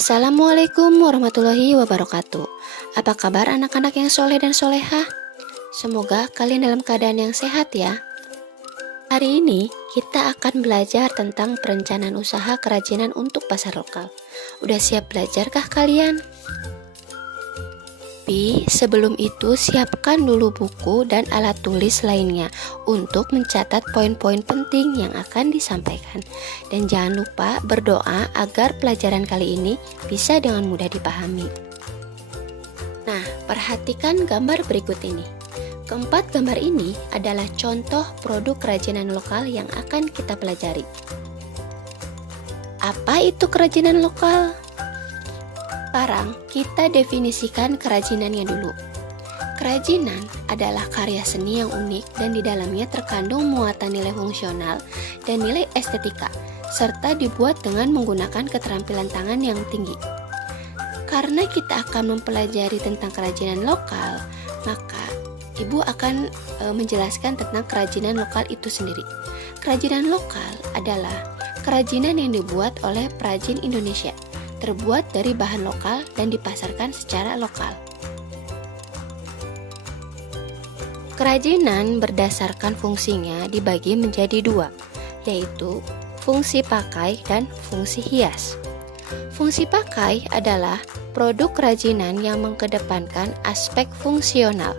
Assalamualaikum warahmatullahi wabarakatuh. Apa kabar anak-anak yang soleh dan soleha? Semoga kalian dalam keadaan yang sehat ya. Hari ini kita akan belajar tentang perencanaan usaha kerajinan untuk pasar lokal. Udah siap belajarkah kalian? Tapi sebelum itu siapkan dulu buku dan alat tulis lainnya untuk mencatat poin-poin penting yang akan disampaikan. Dan jangan lupa berdoa agar pelajaran kali ini bisa dengan mudah dipahami. Nah, perhatikan gambar berikut ini. Keempat gambar ini adalah contoh produk kerajinan lokal yang akan kita pelajari. Apa itu kerajinan lokal? Sekarang kita definisikan kerajinannya dulu. Kerajinan adalah karya seni yang unik dan di dalamnya terkandung muatan nilai fungsional dan nilai estetika, serta dibuat dengan menggunakan keterampilan tangan yang tinggi. Karena kita akan mempelajari tentang kerajinan lokal, maka Ibu akan menjelaskan tentang kerajinan lokal itu sendiri. Kerajinan lokal adalah kerajinan yang dibuat oleh perajin Indonesia, terbuat dari bahan lokal dan dipasarkan secara lokal. Kerajinan berdasarkan fungsinya dibagi menjadi dua, yaitu fungsi pakai dan fungsi hias. Fungsi pakai adalah produk kerajinan yang mengedepankan aspek fungsional,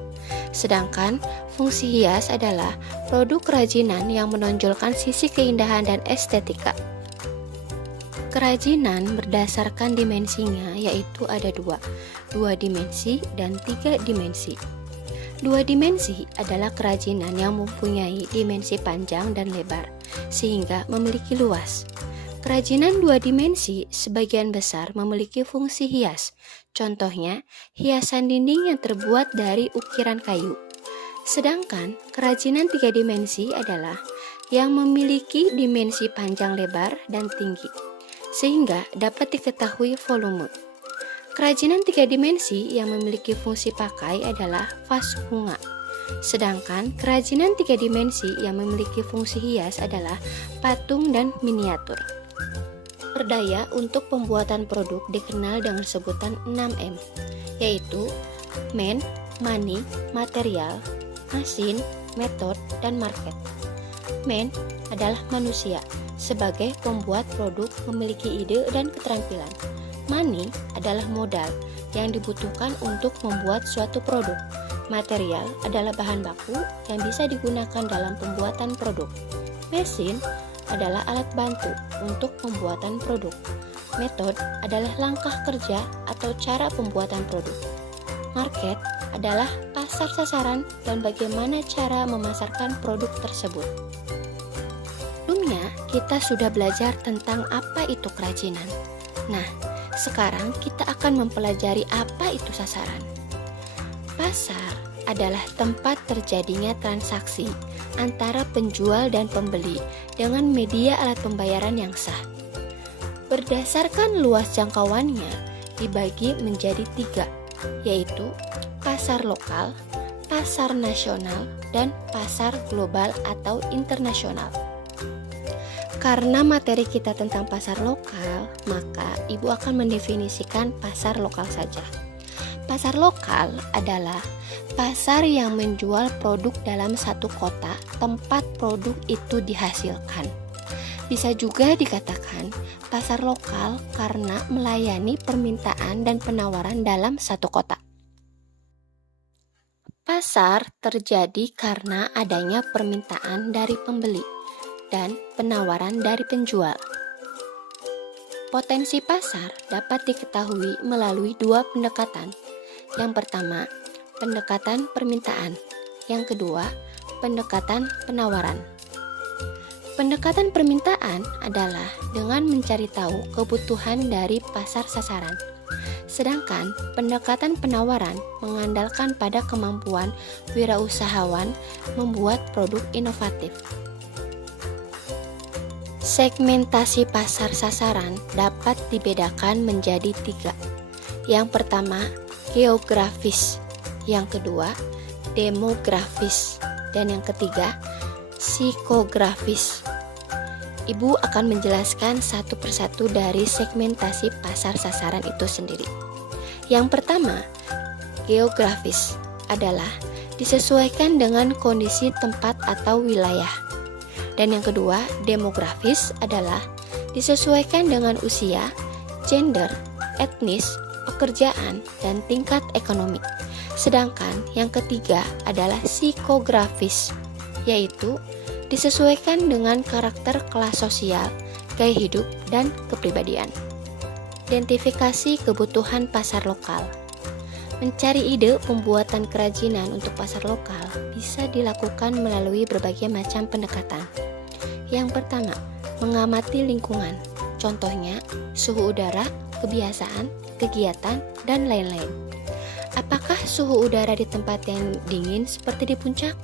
sedangkan fungsi hias adalah produk kerajinan yang menonjolkan sisi keindahan dan estetika. Kerajinan berdasarkan dimensinya yaitu ada dua dimensi dan 3 dimensi. 2 dimensi adalah kerajinan yang mempunyai dimensi panjang dan lebar, sehingga memiliki luas. Kerajinan 2 dimensi sebagian besar memiliki fungsi hias, contohnya hiasan dinding yang terbuat dari ukiran kayu. Sedangkan kerajinan 3 dimensi adalah yang memiliki dimensi panjang lebar dan tinggi, sehingga dapat diketahui volume. Kerajinan 3 dimensi yang memiliki fungsi pakai adalah vas bunga. Sedangkan kerajinan 3 dimensi yang memiliki fungsi hias adalah patung dan miniatur. Berdaya untuk pembuatan produk dikenal dengan sebutan 6M, yaitu man, money, material, mesin, method, dan market. Man adalah manusia. Sebagai pembuat produk memiliki ide dan keterampilan. Money adalah modal yang dibutuhkan untuk membuat suatu produk. Material adalah bahan baku yang bisa digunakan dalam pembuatan produk. Mesin adalah alat bantu untuk pembuatan produk. Metode adalah langkah kerja atau cara pembuatan produk. Market adalah pasar sasaran dan bagaimana cara memasarkan produk tersebut. Sebelumnya, kita sudah belajar tentang apa itu kerajinan. Nah, sekarang kita akan mempelajari apa itu sasaran. Pasar adalah tempat terjadinya transaksi antara penjual dan pembeli dengan media alat pembayaran yang sah. Berdasarkan luas jangkauannya, dibagi menjadi 3, yaitu pasar lokal, pasar nasional, dan pasar global atau internasional. Karena materi kita tentang pasar lokal, maka Ibu akan mendefinisikan pasar lokal saja. Pasar lokal adalah pasar yang menjual produk dalam satu kota tempat produk itu dihasilkan. Bisa juga dikatakan pasar lokal karena melayani permintaan dan penawaran dalam satu kota. Pasar terjadi karena adanya permintaan dari pembeli dan penawaran dari penjual. Potensi pasar dapat diketahui melalui 2 pendekatan. Yang pertama, pendekatan permintaan. Yang kedua, pendekatan penawaran. Pendekatan permintaan adalah dengan mencari tahu kebutuhan dari pasar sasaran. Sedangkan pendekatan penawaran mengandalkan pada kemampuan wirausahawan membuat produk inovatif. Segmentasi pasar sasaran dapat dibedakan menjadi 3. Yang pertama, geografis. Yang kedua, demografis. Dan yang ketiga, psikografis. Ibu akan menjelaskan satu persatu dari segmentasi pasar sasaran itu sendiri. Yang pertama, geografis adalah disesuaikan dengan kondisi tempat atau wilayah. Dan yang kedua, demografis adalah disesuaikan dengan usia, gender, etnis, pekerjaan, dan tingkat ekonomi. Sedangkan yang ketiga adalah psikografis, yaitu disesuaikan dengan karakter kelas sosial, gaya hidup, dan kepribadian. Identifikasi kebutuhan pasar lokal. Mencari ide pembuatan kerajinan untuk pasar lokal bisa dilakukan melalui berbagai macam pendekatan. Yang pertama, mengamati lingkungan. Contohnya, suhu udara, kebiasaan, kegiatan, dan lain-lain. Apakah suhu udara di tempat yang dingin seperti di puncak?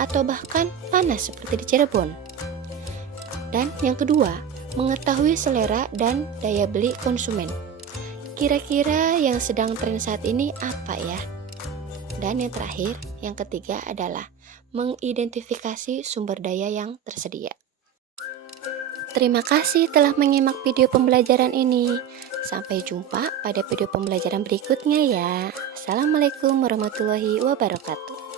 Atau bahkan panas seperti di Cirebon? Dan yang kedua, mengetahui selera dan daya beli konsumen. Kira-kira yang sedang tren saat ini apa ya? Dan yang terakhir, yang ketiga adalah mengidentifikasi sumber daya yang tersedia. Terima kasih telah menyimak video pembelajaran ini. Sampai jumpa pada video pembelajaran berikutnya ya. Assalamualaikum warahmatullahi wabarakatuh.